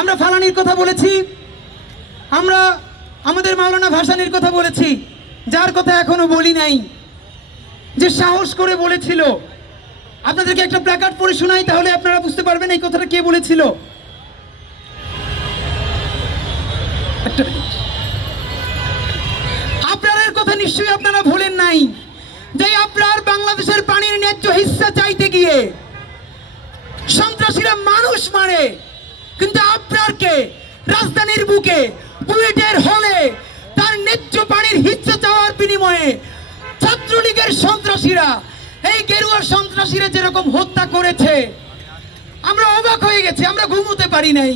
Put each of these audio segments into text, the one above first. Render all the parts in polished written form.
আমরা ফালানির কথা বলেছি, আমরা আমাদের মাওলানা ভাসানীর কথা বলেছি, যার কথা এখনো বলি নাই, যে সাহস করে বলেছিল। আপনাদেরকে একটা প্ল্যাকার্ড পড়ে শোনাই, তাহলে আপনারা বুঝতে পারবেন এই কথাটা কে বলেছিল। আপনাদের কথা নিশ্চয়ই আপনারা ভুলেন নাই, যে আপনার বাংলাদেশের পানির ন্যায্য হিস্সা চাইতে গিয়ে সন্ত্রাসীরা মানুষ মারে, কিন্তু আপনারকে রাজধানীর বুকে বুয়েটের হলে তার ন্যায্য পানির হিস্সা চাওয়ার বিনিময়ে ছাত্রলীগের সন্ত্রাসীরা, এই গেরুয়া সন্ত্রাসীরা যেরকম হত্যা করেছে, আমরা অবাক হয়ে গেছি, আমরা ঘুমোতে পারি নাই।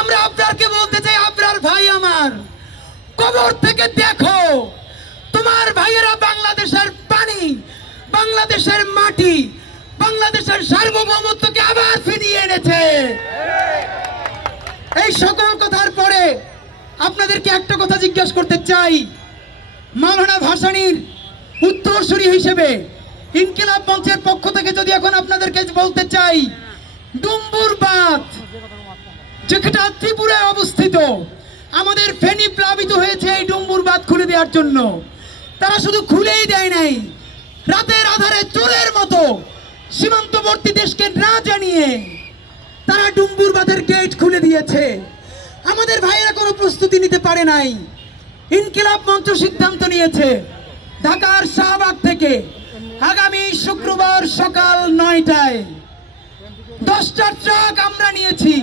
আমরা আপনাকে বলতে চাই, আপনার ভাই আমার, কবর থেকে দেখো, তোমার ভাইয়েরা বাংলাদেশের পানি, বাংলাদেশের মাটি, বাংলাদেশের সার্বভৌমত্বকে আবার ফিরিয়ে এনেছে। এই সকল কথার পরে আপনাদেরকে একটা কথা জিজ্ঞাসা করতে চাই। মাওলানা ভাসানীর উত্তরসূরি হিসেবে ইনকিলাব মঞ্চের পক্ষ থেকে যদি এখন আপনাদেরকে বলতে চাই, ডুম্বুর বাঁধ যেটা ত্রিপুরায় অবস্থিত, আমাদের ফেনী প্লাবিত হয়েছে এই ডুম্বুর বাঁধ খুলে দেওয়ার জন্য। তারা শুধু খুলেই দেয় নাই, রাতের আধারে চোরের মতো সীমান্তবর্তী দেশকে না জানিয়ে তারা ডুম্বুর বাঁধের গেট খুলে দিয়েছে। আমাদের ভাইয়েরা কোনো প্রস্তুতি নিতে পারে নাই। ইনকিলাব মঞ্চ সিদ্ধান্ত নিয়েছে, ঢাকার শাহবাগ থেকে আগামী শুক্রবার সকাল 9টায় 10টা ট্রাক আমরা নিয়েছি,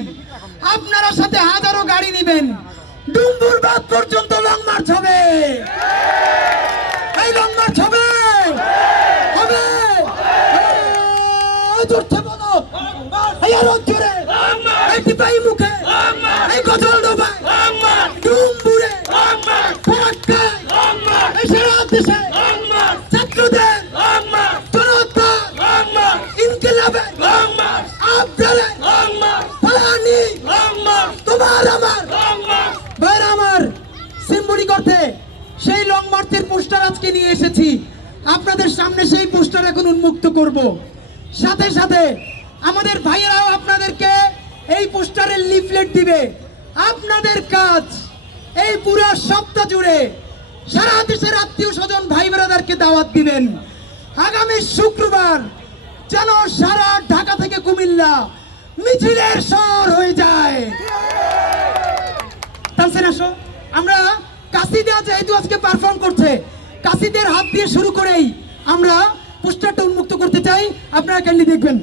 আপনারা সাথে হাজারো গাড়ি নেবেন, ডুম্বুর বাঁধ পর্যন্ত লং মার্চ হবে। এই লং মার্চ হবে, হবে। জোরছে বলো, এই আরো জোরে, এই টিপাই মুখে, এই গজল ডোবায়, ডুম্বুরে, ফরাক্কায়, এই সারা দেশে ছাত্রদের জনতা ইনকিলাবে আপনারা ফালানি তোমার আমার ভাইরা আমার সিম্বলিক অর্থে সেই লং মার্চের পোস্টার আজকে নিয়ে এসেছি আপনাদের সামনে। সেই পোস্টার এখন উন্মুক্ত করব, সাথে সাথে আমাদের ভাইয়েরাও আপনাদেরকে এই পোস্টারের লিফলেট দিবে। আপনাদের কাজ এই পুরো সপ্তাহ জুড়ে সারা দেশের আত্মীয় স্বজন ভাই বোনেদেরকে দাওয়াত দিবেন। আগামী শুক্রবার যেন সারা ঢাকা থেকে কুমিল্লা মিছিলের শহর হয়ে যায়। তানসিন আসো, আমরা কাসিদা যেহেতু আজকে পারফর্ম করছে, কাসিদের হাত দিয়ে শুরু করেই আমরা পোস্টারটা উন্মুক্ত করতে চাই, আপনারা কাইন্ডলি দেখবেন।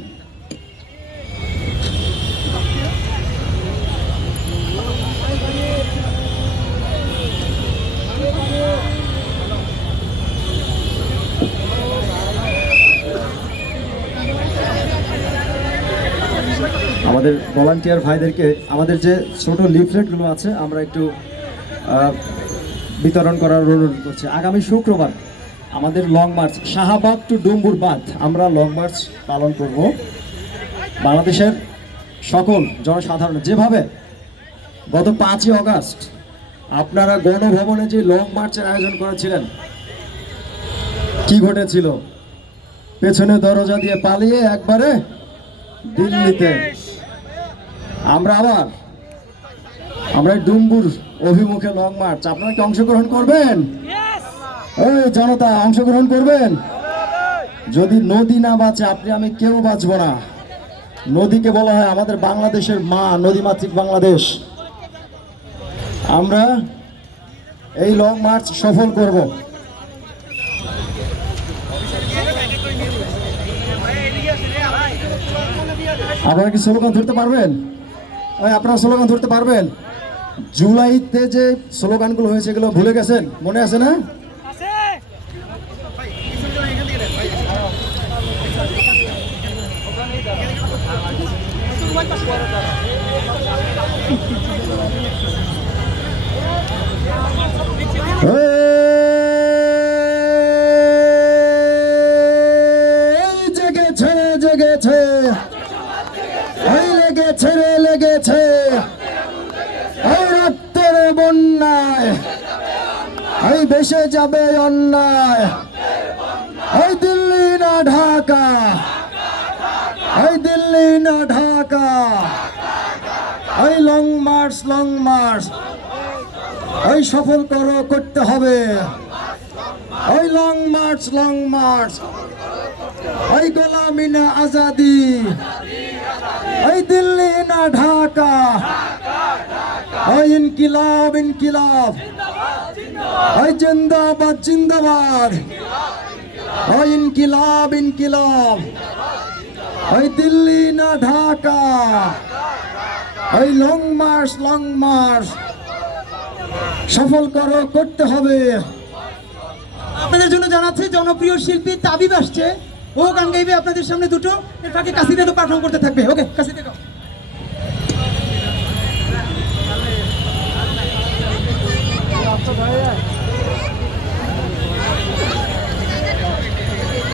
আমাদের ভলান্টিয়ার ভাইদেরকে আমাদের যে ছোট লিফলেটগুলো আছে আমরা একটু বিতরণ করার অনুরোধ করছি। আগামী শুক্রবার আমাদের long march Shahbag to Dumbur বাঁধ আমরা লং মার্চ পালন করব। বাংলাদেশের সকল জনসাধারণ যেভাবে গত 5ই আগস্ট আপনারা গণভবনে যে লং মার্চের আয়োজন করেছিলেন, কি ঘটেছিল? পেছনে দরজা দিয়ে পালিয়ে একবারে দিল্লিতে। আমরা ডুম্বুর অভিমুখে লং মার্চ, আপনারা কি অংশগ্রহণ করবেন? ওই জনতা অংশগ্রহণ করবেন? যদি নদী না বাঁচে আপনি আমি কেউ বাঁচব না। নদীকে বলা হয় আমাদের বাংলাদেশের মা, নদীমাতৃক বাংলাদেশ। আমরা এই লং মার্চ সফল করব। আপনারা কি স্লোগান ধরতে পারবেন? আপনারা স্লোগান ধরতে পারবেন? জুলাইতে যে স্লোগানগুলো হয়েছে এগুলো ভুলে গেছেন? মনে আছে না? জেগেছে জেগেছে, লেগেছে রে লেগেছে, রক্তের বন্যায় এই দেশে যাবে অন্যায়। এই দিল্লি না ঢাকা, এই দিল্লি না ঢাকা, ওই লং মার্চ ওই সফল করতে হবে ওই লং মার্চ ওই গোলামি না আজাদি ওই দিল্লি না ঢাকা ওই ইনকিলাব ওই জিন্দাবাদ ওই ইনকিলাব ওই দিল্লি না ঢাকা ওই লং মার্চ সফল করতে হবে। আপনাদের জন্য জানাচ্ছি জনপ্রিয় শিল্পী তাবিব আসছে, ও গান গাইবে আপনাদের সামনে দুটো, এর ফাঁকে কাসিদা তো পারফর্ম করতে থাকবে। ওকে, কাসিদা গাও।